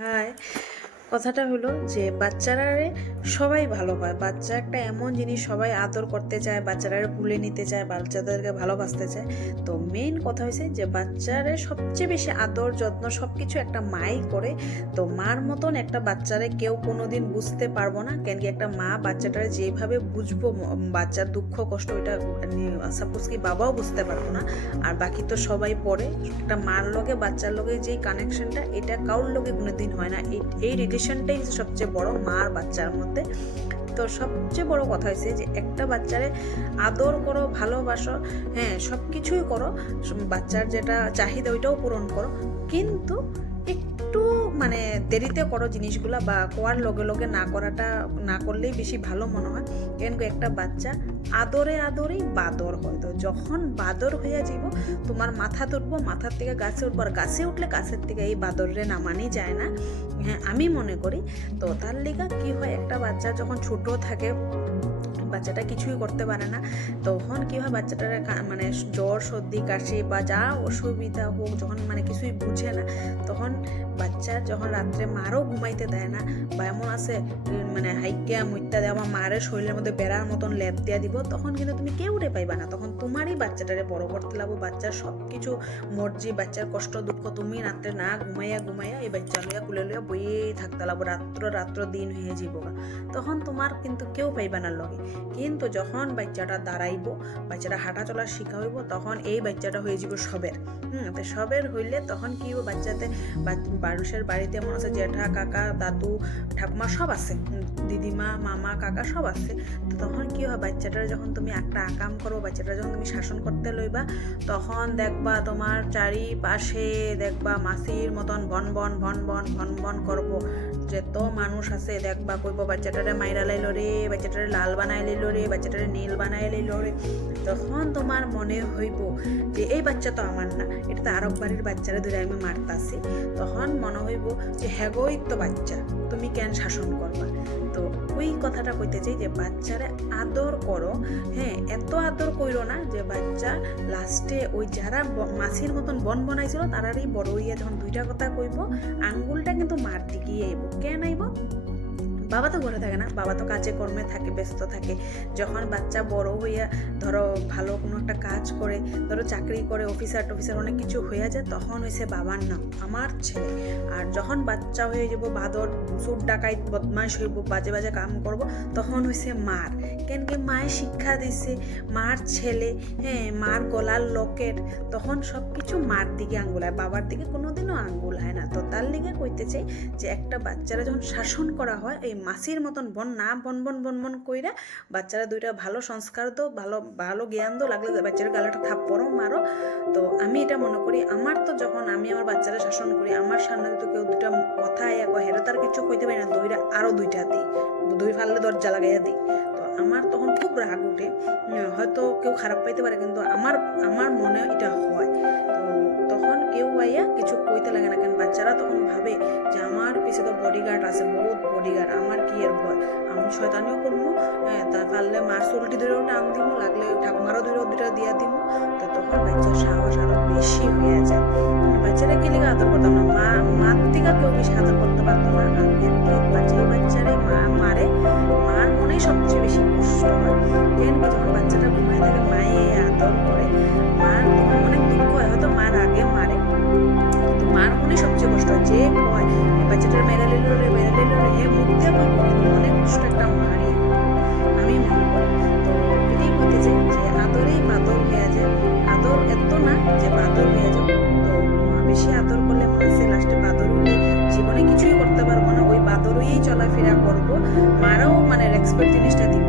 High, কথাটা হলো যে বাচ্চারারে সবাই ভালো পায়। বাচ্চা একটা এমন জিনিস, সবাই আদর করতে চায়, বাচ্চারারে কুলে নিতে চায়, বাচ্চাদেরকে ভালোবাসতে চায়। তো মেইন কথা হয়েছে যে বাচ্চারে সবচেয়ে বেশি আদর যত্ন সব কিছু একটা মাই করে। তো মার মতন একটা বাচ্চারে কেউ কোনোদিন বুঝতে পারবো না, কেন কি একটা মা বাচ্চাটারে যেভাবে বুঝবো, বাচ্চার দুঃখ কষ্ট, ওইটা সাপোজ কি বাবাও বুঝতে পারবো না। আর বাকি তো সবাই পড়ে। একটা মার লগে বাচ্চার লগে যেই কানেকশনটা, এটা কাউর লগে কোনোদিন হয় না। এই রিলেশনটাই সবচেয়ে বড় মার বাচ্চার মধ্যে। তো সবচেয়ে বড় কথা হয়েছে যে একটা বাচ্চারে আদর করো, ভালোবাসো, হ্যাঁ সব কিছুই করো, বাচ্চার যেটা চাহিদা ওইটাও পূরণ করো, কিন্তু একটু মানে দেরিতে করো জিনিসগুলা, বা কোয়ার লগে লগে না করাটা, না করলেই বেশি ভালো মনে হয়। কেন একটা বাচ্চা আদরে আদরেই বাদর হয়। তো যখন বাদর হইয়া যাব, তোমার মাথা তুলবো, মাথার থেকে গাছে উঠবো, আর গাছে উঠলে গাছের থেকে এই বাদরে নামানি যায় না, হ্যাঁ আমি মনে করি। তো তার লিগা কি হয়, একটা বাচ্চা যখন ছোট থাকে, বাচ্চাটা কিছুই করতে পারে না, তখন কী হয়, বাচ্চাটার মানে জ্বর সর্দি কাশি বা যা অসুবিধা হোক, যখন মানে কিছুই বুঝে না, তখন বাচ্চার যখন রাত্রে মারও ঘুমাইতে দেয় না, বা এমন আছে মানে হাইকিয়া মুইত্যা দেওয়া, আমার মারের শরীরের মধ্যে বেড়ার মতন লেপ দিয়া দিব, তখন কিন্তু তুমি কেউ রে পাইবা না। তখন তোমারই বাচ্চাটারে বড় করতে লাগবো, বাচ্চার সব কিছু মর্জি, বাচ্চার কষ্ট দুঃখ তুমি রাত্রে না ঘুমাইয়া ঘুমাইয়া এই বাচ্চা লইয়া কুলে লইয়া বইয়েই থাকতে লাগবো, রাত্র দিন হয়ে যাব। তখন তোমার কিন্তু কেউ পাইবা না লগে। কিন্তু যখন বাচ্চাটা দাঁড়াইব, বাচ্চাটা হাঁটা চলার শিখা হইব, তখন এই বাচ্চাটা হয়ে যাব সবের। তো সবের হইলে তখন কি হইব, বাচ্চাতে মানুষের বাড়িতে এমন আছে জ্যাঠা কাকা দাদু ঠাকুমা সব আছে, দিদিমা মামা কাকা সব আছে। তো তখন কি হয়, বাচ্চাটার যখন তুমি একটা আকাম করো, বাচ্চাটা যখন তুমি শাসন করতে লইবা, তখন দেখবা তোমার চারিপাশে দেখবা মাসির মতন বন বন ভন বন ভন বন করবো। যত মানুষ আছে দেখবা কইব, বাচ্চাটারে মাইরা লাইল রে, বাচ্চাটারে লাল বানাই লাইল রে, বাচ্চাটারে নীল বানাই লাইল রে। তখন তোমার মনে হইব যে এই বাচ্চা তো আমার না, এটা তো আরব বাড়ির বাচ্চারা ধরে আমি মারতাছি। তখন মনে হইব যে হ্যাগোই তো বাচ্চা, তুমি কেন শাসন করবা। তো ওই কথাটা কইতে চাই যে বাচ্চারে আদর করো, হ্যাঁ এত আদর কইরো না যে বাচ্চা লাস্টে ওই যারা মাছির মতন বন বনাইছিল তারারই বড় হইয়া যখন দুইটা কথা কইব, আঙ্গুলটা কিন্তু মার দিকেই আইব। কেন আইব, বাবা তো ঘরে থাকে না, বাবা তো কাজে কর্মে থাকে, ব্যস্ত থাকে। যখন বাচ্চা বড় হইয়া ধরো ভালো কোনো একটা কাজ করে, ধরো চাকরি করে, অফিসার অনেক কিছু হইয়া যায়, তখন হয়েছে বাবার নাম, আমার ছেলে। আর যখন বাচ্চা হয়ে যাব, বাদর চোর ডাকাইত বদমাইশ হইব, বাজে বাজে কাম করব, তখন হয়েছে মার। কেন কি মায়ের শিক্ষা দিছে, মার ছেলে, হ্যাঁ মার গলার লকেট, তখন সব কিছু মার দিকে আঙ্গুল হয়, বাবার দিকে কোনোদিনও আঙ্গুল হয় না। তো তার লিগে কইতে চাই যে একটা বাচ্চারা যখন শাসন করা হয়, এই মাসির মতন বন না বন বন বন বন কইরা বাচ্চারা দুইটা ভালো সংস্কার দো, ভালো ভালো জ্ঞান দো, লাগলে বাচ্চারা গালাটা থাপ্পড়ও মারো। তো আমি এটা মনে করি, আমার তো যখন আমি আমার বাচ্চারা শাসন করি, আমার সামনে তো কেউ দুটা কথা আয়া কয়, হেরা তার কিছু কইতে পারি না, দইরা আরো দুইটা দিই, দুই ফাললে দরজা লাগাইয়া দিই। তো আমার তখন খুব রাগ উঠে। হয়তো কেউ খারাপ পাইতে পারে, কিন্তু আমার মনে এটা হয়। তো তখন কেউ আইয়া কিছু কইতে লাগে না, কেন বাচ্চারা তখন ভাবে যে আমার পিছে তো বডিগার্ড আছে, বহুত বডিগার্ড, আমার কি এর ভয়, আমি শয়তানিও করবো, হ্যাঁ তা পারলে মার চুলটি ধরেও টান দিব, লাগলে ঠাকুমারও ধরেও দুটা দিয়া দিব। তো তখন বাচ্চার সাহস আরো বেশি হয়ে যায়। বাচ্চারা কি লিগে আদর করতাম না, মার থেকে কেউ বেশি আদর করতে পারতো না। কিন্তু বাচ্চারে মা মারে, মার মনেই সবচেয়ে বেশি কষ্ট হয়। কেন কি যখন বাচ্চাটা ঘুমায় থাকে, মায়ে আদর করে, মার তখন অনেক দুঃখ হয়, হয়তো মার আগে মারে, তো মার মনে সবচেয়ে কষ্ট হয়। যে কয় বাচ্চাটার মেরে লিল রে এ মুখ দিয়ে অনেক কষ্ট একটা মারি, আমি মনে করি। তো এটাই বলতে চাই যে আদরেই বাদর হয়ে যায়, আদর এত না যে বাদর হয়ে যায়। তো বেশি আদর করলে মনে হচ্ছে লাস্টে বাদর হলে জীবনে কিছুই করতে পারবো না, ওই বাদর হয়েই চলাফেরা করবো, মারাও মানে রেসপেক্ট জিনিসটা দিব